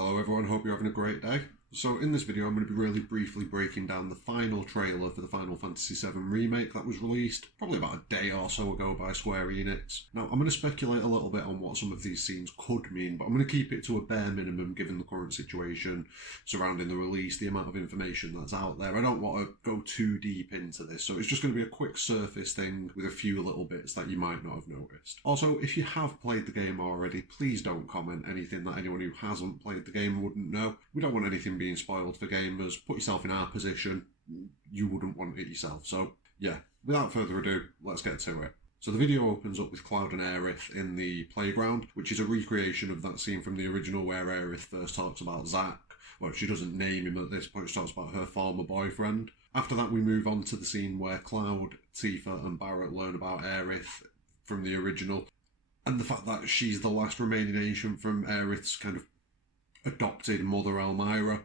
Hello everyone, hope you're having a great day. So in this video I'm going to be really briefly breaking down the final trailer for the Final Fantasy VII Remake that was released probably about a day or so ago by Square Enix. Now I'm going to speculate a little bit on what some of these scenes could mean, but I'm going to keep it to a bare minimum given the current situation surrounding the release, the amount of information that's out there. I don't want to go too deep into this, so it's just going to be a quick surface thing with a few little bits that you might not have noticed. Also, if you have played the game already, please don't comment anything that anyone who hasn't played the game wouldn't know. We don't want anything being spoiled for gamers. Put yourself in our position. You wouldn't want it yourself. So yeah, without further ado, let's get to it. So the video opens up with Cloud and Aerith in the playground, which is a recreation of that scene from the original where Aerith first talks about Zack. Well, she doesn't name him at this point, she talks about her former boyfriend. After that we move on to the scene where Cloud, Tifa and Barrett learn about Aerith from the original, and the fact that she's the last remaining ancient from Aerith's kind of adopted mother Elmira.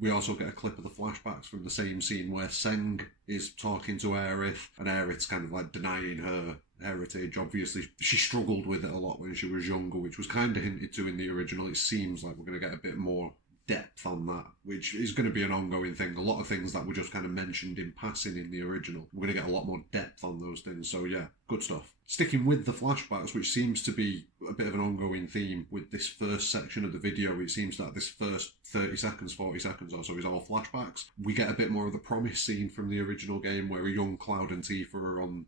We also get a clip of the flashbacks from the same scene where Seng is talking to Aerith, and Aerith's kind of like denying her heritage. Obviously, she struggled with it a lot when she was younger, which was kind of hinted to in the original. It seems like we're going to get a bit more depth on that, which is going to be an ongoing thing. A lot of things that were just kind of mentioned in passing in the original, we're going to get a lot more depth on those things. So yeah, good stuff. Sticking with the flashbacks, which seems to be a bit of an ongoing theme with this first section of the video, it seems that this first 30 seconds, 40 seconds or so is all flashbacks. We get a bit more of the promise scene from the original game where a young Cloud and Tifa are on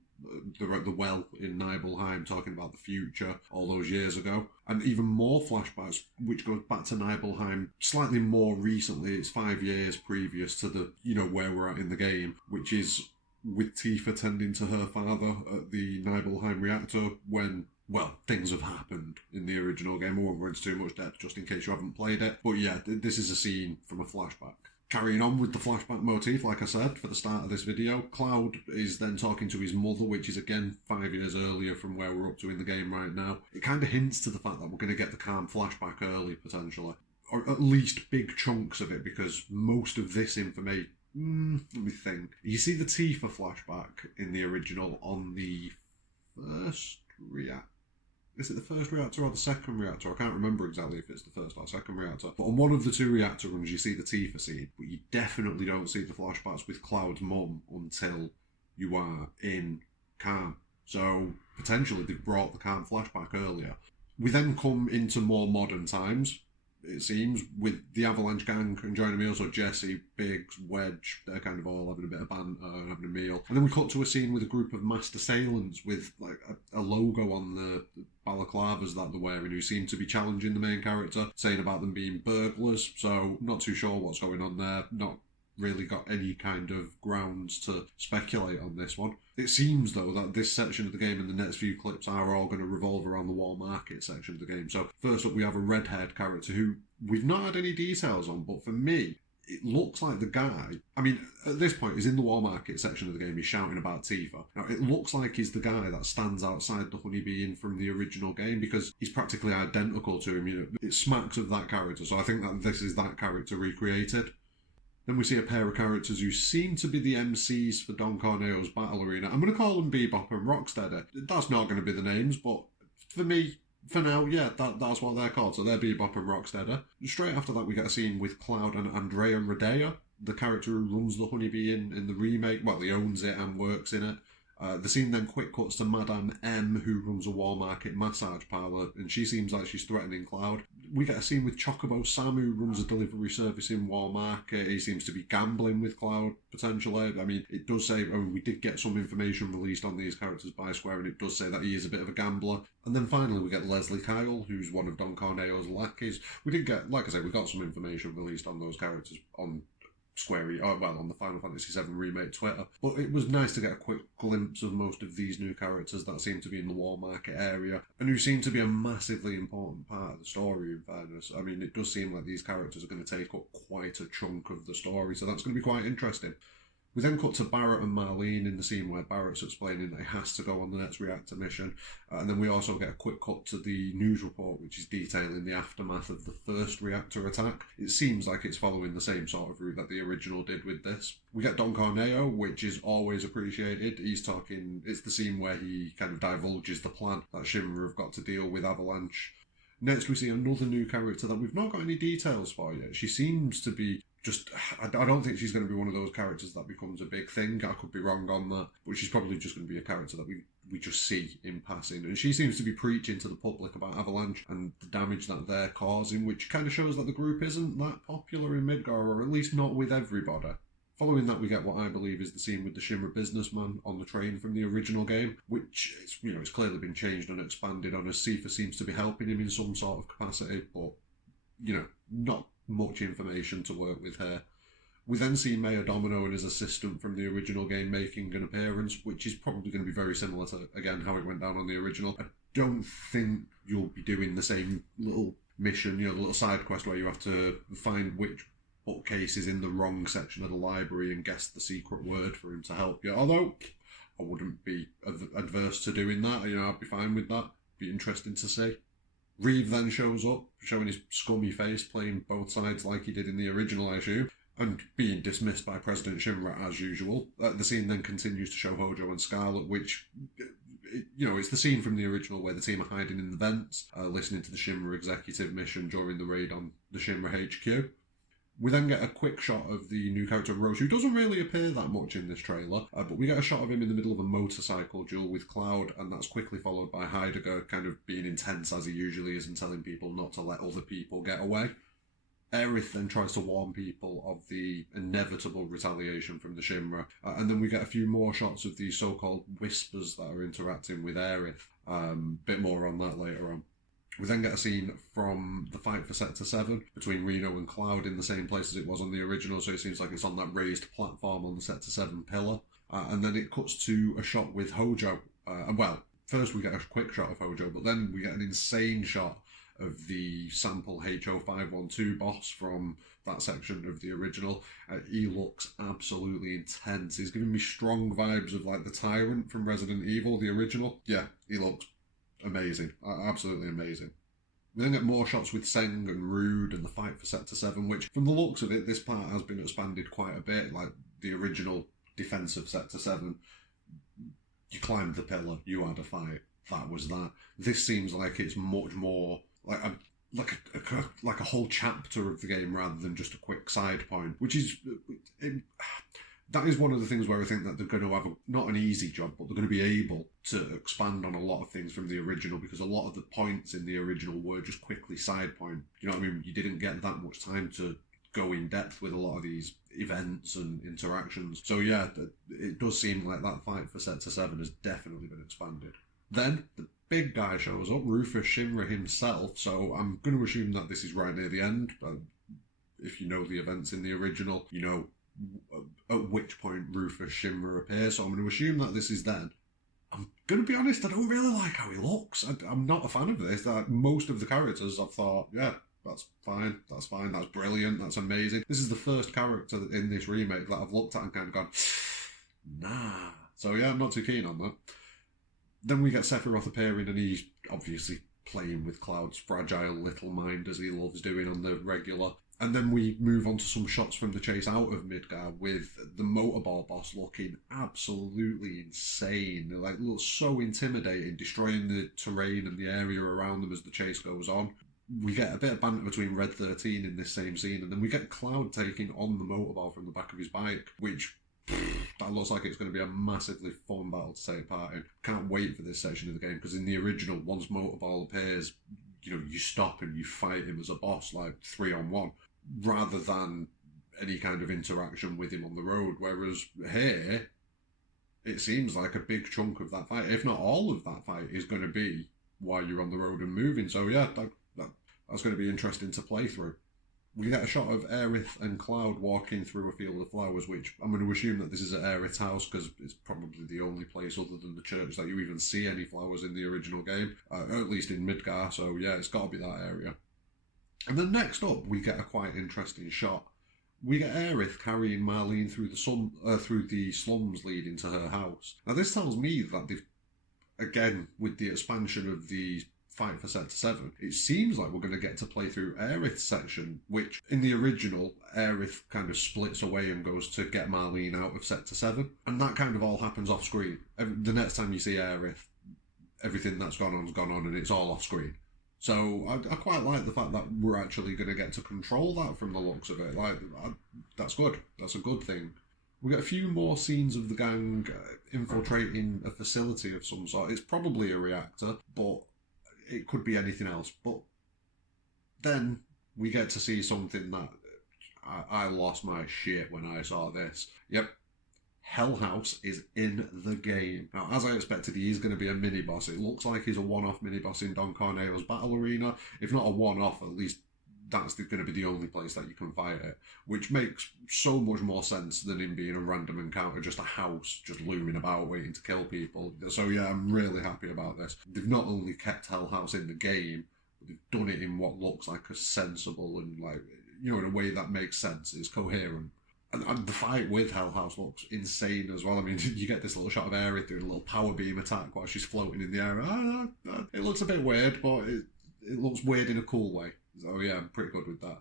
the well in Nibelheim talking about the future all those years ago, and even more flashbacks which goes back to Nibelheim slightly more recently. It's 5 years previous to the, where we're at in the game, which is with Tifa tending to her father at the Nibelheim reactor when, well, things have happened in the original game. I won't go into too much depth just in case you haven't played it, but yeah, this is a scene from a flashback. Carrying on with the flashback motif, like I said, for the start of this video, Cloud is then talking to his mother, which is again 5 years earlier from where we're up to in the game right now. It kind of hints to the fact that we're going to get the calm flashback early, potentially. Or at least big chunks of it, because most of this information... let me think. You see the Tifa flashback in the original on the first reactor. Is it the first reactor or the second reactor? I can't remember exactly if it's the first or second reactor. But on one of the two reactor runs, you see the Tifa scene, but you definitely don't see the flashbacks with Cloud's mum until you are in Calm. So potentially they've brought the Calm flashback earlier. We then come into more modern times, it seems, with the Avalanche gang and joining me, also Jesse, Biggs, Wedge. They're kind of all having a bit of banter and having a meal. And then we cut to a scene with a group of masked assailants with like a logo on the balaclavas that they're wearing, who seem to be challenging the main character, saying about them being burglars. So not too sure what's going on there. Not really got any kind of grounds to speculate on this one. It seems, though, that this section of the game and the next few clips are all going to revolve around the War Market section of the game. So first up, we have a red-haired character who we've not had any details on, but for me, it looks like the guy, I mean, at this point, he's in the War Market section of the game, he's shouting about Tifa. Now, it looks like he's the guy that stands outside the Honeybee Inn from the original game, because he's practically identical to him. It smacks of that character, so I think that this is that character recreated. Then we see a pair of characters who seem to be the MCs for Don Corneo's Battle Arena. I'm going to call them Bebop and Rocksteady. That's not going to be the names, but for me, for now, yeah, that's what they're called. So they're Bebop and Rocksteady. Straight after that, we get a scene with Cloud and Andrea Radea, the character who runs the Honeybee Inn in the remake. Well, he owns it and works in it. The scene then quick cuts to Madame M, who runs a War Market massage parlour, and she seems like she's threatening Cloud. We get a scene with Chocobo Sam, who runs a delivery service in War Market. He seems to be gambling with Cloud, potentially. I mean, it does say, we did get some information released on these characters by Square, and it does say that he is a bit of a gambler. And then finally, we get Leslie Kyle, who's one of Don Corneo's lackeys. We did get, like I said, we got some information released on those characters on on the Final Fantasy VII Remake Twitter. But it was nice to get a quick glimpse of most of these new characters that seem to be in the War Market area, and who seem to be a massively important part of the story, in fairness. I mean, it does seem like these characters are going to take up quite a chunk of the story, so that's going to be quite interesting. We then cut to Barrett and Marlene in the scene where Barrett's explaining that he has to go on the next reactor mission. And then we also get a quick cut to the news report, which is detailing the aftermath of the first reactor attack. It seems like it's following the same sort of route that the original did with this. We get Don Corneo, which is always appreciated. He's talking, it's the scene where he kind of divulges the plan that Shinra have got to deal with Avalanche. Next, we see another new character that we've not got any details for yet. She seems to be just... I don't think she's going to be one of those characters that becomes a big thing. I could be wrong on that. But she's probably just going to be a character that we just see in passing. And she seems to be preaching to the public about Avalanche and the damage that they're causing, which kind of shows that the group isn't that popular in Midgar, or at least not with everybody. Following that, we get what I believe is the scene with the Shinra businessman on the train from the original game, which is, it's clearly been changed and expanded on, as Sifa seems to be helping him in some sort of capacity, but, not much information to work with here. We then see Mayor Domino and his assistant from the original game making an appearance, which is probably going to be very similar to, again, how it went down on the original. I don't think you'll be doing the same little mission, the little side quest where you have to find which bookcase is in the wrong section of the library and guess the secret word for him to help you. Although, I wouldn't be adverse to doing that. I'd be fine with that. Be interesting to see. Reeve then shows up, showing his scummy face, playing both sides like he did in the original, I assume, and being dismissed by President Shinra as usual. The scene then continues to show Hojo and Scarlet, which, it's the scene from the original where the team are hiding in the vents, listening to the Shinra executive mission during the raid on the Shinra HQ. We then get a quick shot of the new character Rose, who doesn't really appear that much in this trailer, but we get a shot of him in the middle of a motorcycle duel with Cloud, and that's quickly followed by Heidegger kind of being intense as he usually is and telling people not to let other people get away. Aerith then tries to warn people of the inevitable retaliation from the Shinra, and then we get a few more shots of these so-called Whispers that are interacting with Aerith. Bit more on that later on. We then get a scene from the fight for Sector 7 between Reno and Cloud in the same place as it was on the original, so it seems like it's on that raised platform on the Sector 7 pillar. And then it cuts to a shot with Hojo. First we get a quick shot of Hojo, but then we get an insane shot of the sample HO512 boss from that section of the original. He looks absolutely intense. He's giving me strong vibes of like the Tyrant from Resident Evil, the original. Yeah, he looks amazing. Absolutely amazing. We then get more shots with Seng and Rude and the fight for Sector 7, which, from the looks of it, this part has been expanded quite a bit. Like the original defense of Sector 7, you climbed the pillar, you had a fight, that was that. This seems like it's much more like a whole chapter of the game rather than just a quick side point, which is... That is one of the things where I think that they're going to have not an easy job, but they're going to be able to expand on a lot of things from the original, because a lot of the points in the original were just quickly side point. You know what I mean? You didn't get that much time to go in depth with a lot of these events and interactions. So yeah, it does seem like that fight for Sector 7 has definitely been expanded. Then the big guy shows up, Rufus Shinra himself, so I'm going to assume that this is right near the end. If you know the events in the original, you know at which point Rufus Shinra appears, so I'm going to assume that this is then. I'm going to be honest, I don't really like how he looks. I'm not a fan of this. Most of the characters I've thought, yeah, that's fine, that's brilliant, that's amazing. This is the first character in this remake that I've looked at and kind of gone, nah. So yeah, I'm not too keen on that. Then we get Sephiroth appearing, and he's obviously playing with Cloud's fragile little mind, as he loves doing on the regular. And then we move on to some shots from the chase out of Midgar with the motorball boss looking absolutely insane. Like, looks so intimidating, destroying the terrain and the area around them as the chase goes on. We get a bit of banter between Red 13 in this same scene, and then we get Cloud taking on the motorball from the back of his bike, which... that looks like it's going to be a massively fun battle to take part in. Can't wait for this section of the game, because in the original, once Motorball appears, you stop and you fight him as a boss, like 3-on-1, rather than any kind of interaction with him on the road. Whereas here, it seems like a big chunk of that fight, if not all of that fight, is going to be while you're on the road and moving. So yeah, that's going to be interesting to play through. We get a shot of Aerith and Cloud walking through a field of flowers, which I'm going to assume that this is at Aerith's house, because it's probably the only place other than the church that you even see any flowers in the original game, or at least in Midgar, so yeah, it's got to be that area. And then next up, we get a quite interesting shot. We get Aerith carrying Marlene through the slums leading to her house. Now this tells me that they've, again, with the expansion of the fight for Sector 7, it seems like we're going to get to play through Aerith's section, which in the original, Aerith kind of splits away and goes to get Marlene out of Sector 7, and that kind of all happens off screen. The next time you see Aerith, everything that's gone on and it's all off screen. So I quite like the fact that we're actually going to get to control that from the looks of it. That's good. That's a good thing. We get a few more scenes of the gang infiltrating a facility of some sort. It's probably a reactor, but it could be anything else. But then we get to see something that I lost my shit when I saw this. Yep, Hell House is in the game. Now, as I expected, he is going to be a mini-boss. It looks like he's a one-off mini-boss in Don Corneo's battle arena. If not a one-off, at least that's going to be the only place that you can fight it, which makes so much more sense than him being a random encounter, just a house just looming about waiting to kill people. So yeah, I'm really happy about this. They've not only kept Hell House in the game, but they've done it in what looks like a sensible and, like, you know, in a way that makes sense, is coherent. And the fight with Hell House looks insane as well. I mean, you get this little shot of Aerith doing a little power beam attack while she's floating in the air. It looks a bit weird, but it looks weird in a cool way. So yeah, I'm pretty good with that.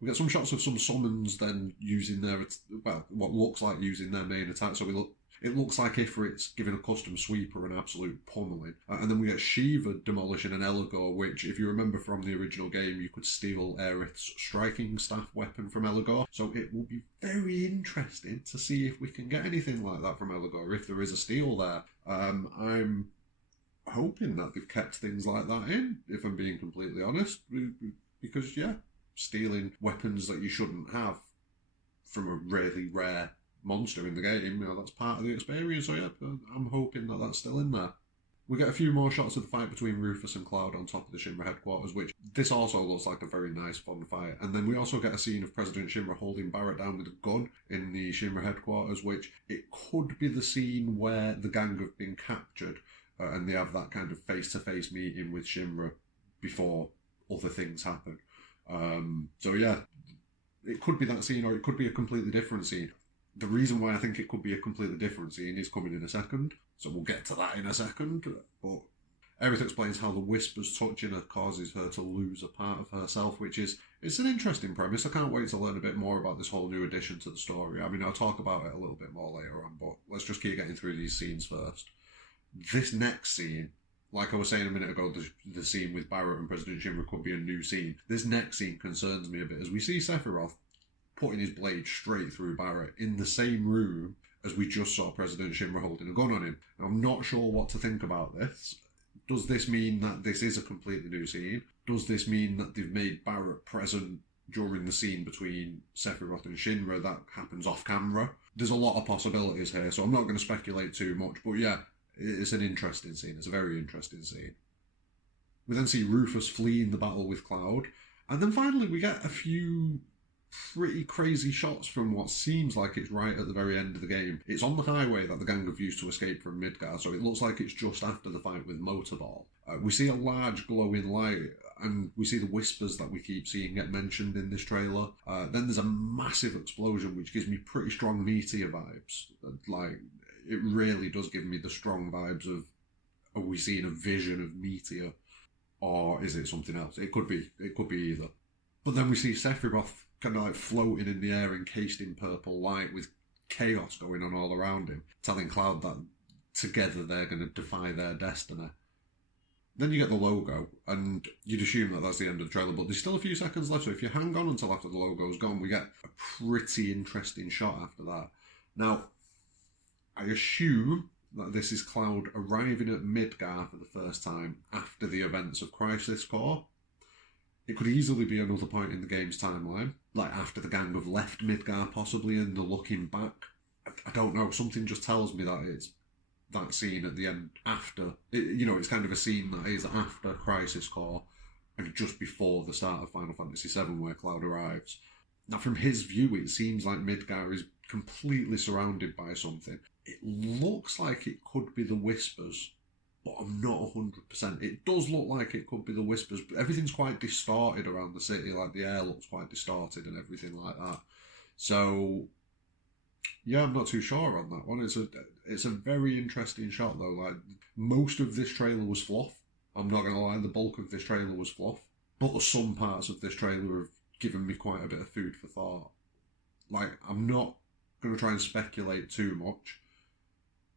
We get some shots of some summons then using their, well, what looks like using their main attack. So it looks like Ifrit's giving a custom sweeper an absolute pummeling. And then we get Shiva demolishing an Eligor, which, if you remember from the original game, you could steal Aerith's striking staff weapon from Eligor. So it will be very interesting to see if we can get anything like that from Eligor, if there is a steal there. I'm hoping that they've kept things like that in, if I'm being completely honest, because yeah, stealing weapons that you shouldn't have from a really rare monster in the game, you know, that's part of the experience. So yeah, I'm hoping that that's still in there. We get a few more shots of the fight between Rufus and Cloud on top of the Shinra headquarters, which this also looks like a very nice, fun fight. And then we also get a scene of President Shinra holding Barrett down with a gun in the Shinra headquarters, which it could be the scene where the gang have been captured and they have that kind of face-to-face meeting with Shinra before other things happen. So yeah, it could be that scene, or it could be a completely different scene. The reason why I think it could be a completely different scene is coming in a second, so we'll get to that in a second. But Aerith explains how the whispers touching her causes her to lose a part of herself, which is, it's an interesting premise. I can't wait to learn a bit more about this whole new addition to the story. I mean, I'll talk about it a little bit more later on, but let's just keep getting through these scenes first. This next scene, like I was saying a minute ago, the scene with Barrett and President Shinra could be a new scene. This next scene concerns me a bit, as we see Sephiroth putting his blade straight through Barrett in the same room as we just saw President Shinra holding a gun on him. Now, I'm not sure what to think about this. Does this mean that this is a completely new scene? Does this mean that they've made Barrett present during the scene between Sephiroth and Shinra that happens off camera? There's a lot of possibilities here, so I'm not going to speculate too much, but yeah, it's an interesting scene. It's a very interesting scene. We then see Rufus fleeing the battle with Cloud, and then finally we get a few pretty crazy shots from what seems like it's right at the very end of the game. It's on the highway that the gang have used to escape from Midgar, so it looks like it's just after the fight with Motorball. We see a large glowing light, and we see the whispers that we keep seeing get mentioned in this trailer. Then there's a massive explosion, which gives me pretty strong Meteor vibes. Like, it really does give me the strong vibes of, are we seeing a vision of Meteor, or is it something else? It could be either. But then we see Sephiroth kind of like floating in the air, encased in purple light, with chaos going on all around him, telling Cloud that together they're going to defy their destiny. Then you get the logo, and you'd assume that that's the end of the trailer, but there's still a few seconds left, so if you hang on until after the logo's gone, we get a pretty interesting shot after that. Now, I assume that this is Cloud arriving at Midgar for the first time after the events of Crisis Core. It could easily be another point in the game's timeline, like after the gang have left Midgar possibly and they're looking back. I don't know, something just tells me that it's that scene at the end after, it's kind of a scene that is after Crisis Core and just before the start of Final Fantasy VII where Cloud arrives. Now from his view it seems like Midgar is completely surrounded by something. It looks like it could be the Whispers, but I'm not 100%. It does look like it could be the Whispers, but everything's quite distorted around the city, like the air looks quite distorted and everything like that. So, yeah, I'm not too sure on that one. It's a very interesting shot though. Like, most of this trailer was fluff. I'm not going to lie, the bulk of this trailer was fluff. But some parts of this trailer have given me quite a bit of food for thought. Like, I'm not going to try and speculate too much.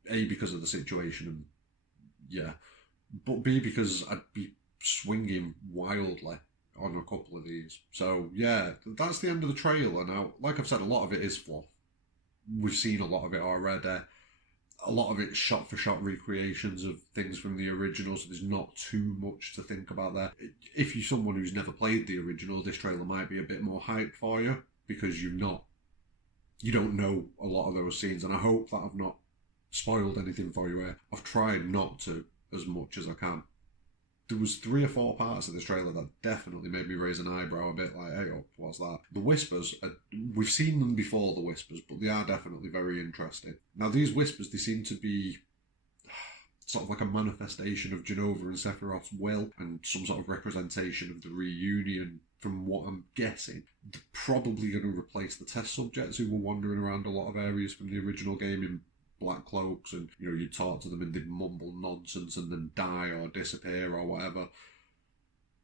A, because of the situation, and yeah. But B, because I'd be swinging wildly on a couple of these. So yeah, that's the end of the trailer. Now, like I've said, a lot of it is fluff. We've seen a lot of it already. A lot of it's shot-for-shot recreations of things from the original, so there's not too much to think about there. If you're someone who's never played the original, this trailer might be a bit more hype for you, because you don't know a lot of those scenes, and I hope that I've not spoiled anything for you here. I've tried not to as much as I can. There was 3 or 4 parts of this trailer that definitely made me raise an eyebrow a bit, like, hey, oh, what's that? The whispers, we've seen them before, the whispers, but they are definitely very interesting. Now, these whispers, they seem to be sort of like a manifestation of Jenova and Sephiroth's will, and some sort of representation of the reunion, from what I'm guessing. They're probably going to replace the test subjects who were wandering around a lot of areas from the original game in black cloaks, and you talk to them and they'd mumble nonsense and then die or disappear or whatever.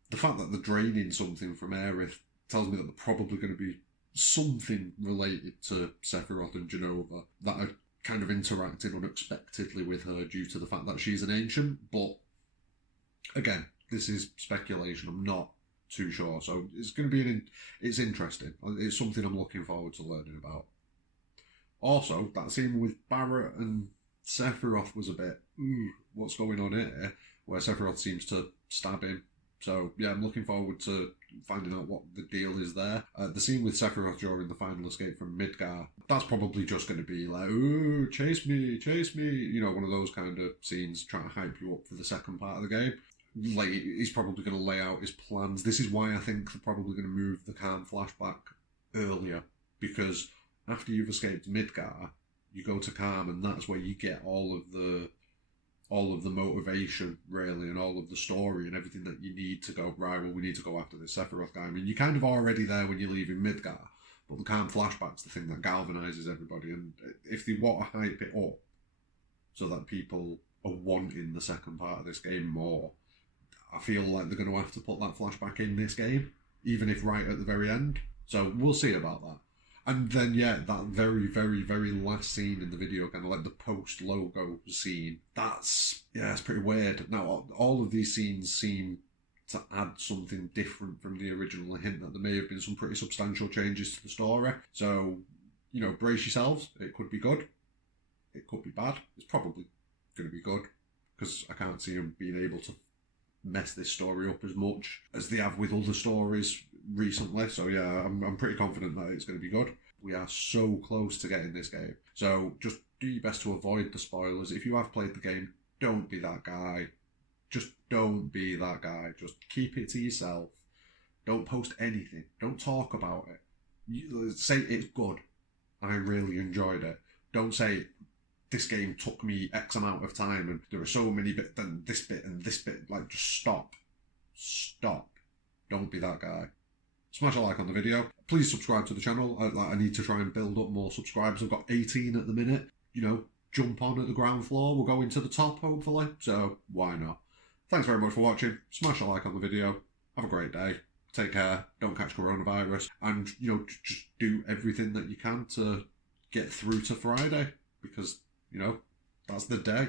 The fact that they're draining something from Aerith tells me that they're probably going to be something related to Sephiroth and Jenova, that are kind of interacting unexpectedly with her due to the fact that she's an ancient. But again, this is speculation. I'm not too sure, so it's going to be it's interesting. It's something I'm looking forward to learning about. Also, that scene with Barrett and Sephiroth was a bit, what's going on here? Where Sephiroth seems to stab him. So, yeah, I'm looking forward to finding out what the deal is there. The scene with Sephiroth during the final escape from Midgar, that's probably just going to be like, ooh, chase me, one of those kind of scenes trying to hype you up for the second part of the game. Like, he's probably going to lay out his plans. This is why I think they're probably going to move the Khan flashback earlier, because after you've escaped Midgar, you go to Calm, and that's where you get all of the motivation, really, and all of the story and everything that you need to go, right, well, we need to go after this Sephiroth guy. I mean, you're kind of already there when you're leaving Midgar, but the Calm flashback's the thing that galvanises everybody, and if they want to hype it up so that people are wanting the second part of this game more, I feel like they're going to have to put that flashback in this game, even if right at the very end. So we'll see about that. And then, yeah, that very, very, very last scene in the video, kind of like the post-logo scene, it's pretty weird. Now, all of these scenes seem to add something different from the original, a hint that there may have been some pretty substantial changes to the story. So, brace yourselves. It could be good. It could be bad. It's probably going to be good, because I can't see them being able to mess this story up as much as they have with other stories recently. So yeah, I'm pretty confident that it's going to be good. We are so close to getting this game, so just do your best to avoid the spoilers. If you have played the game, don't be that guy. Just don't be that guy. Just keep it to yourself. Don't post anything. Don't talk about it. Say it's good. I really enjoyed it. Don't say this game took me X amount of time and there are so many bits, then this bit and this bit. Like, just stop. Don't be that guy. Smash a like on the video. Please subscribe to the channel. I need to try and build up more subscribers. I've got 18 at the minute. Jump on at the ground floor. We're going to the top, hopefully. So, why not? Thanks very much for watching. Smash a like on the video. Have a great day. Take care. Don't catch coronavirus. And, just do everything that you can to get through to Friday. Because, that's the day.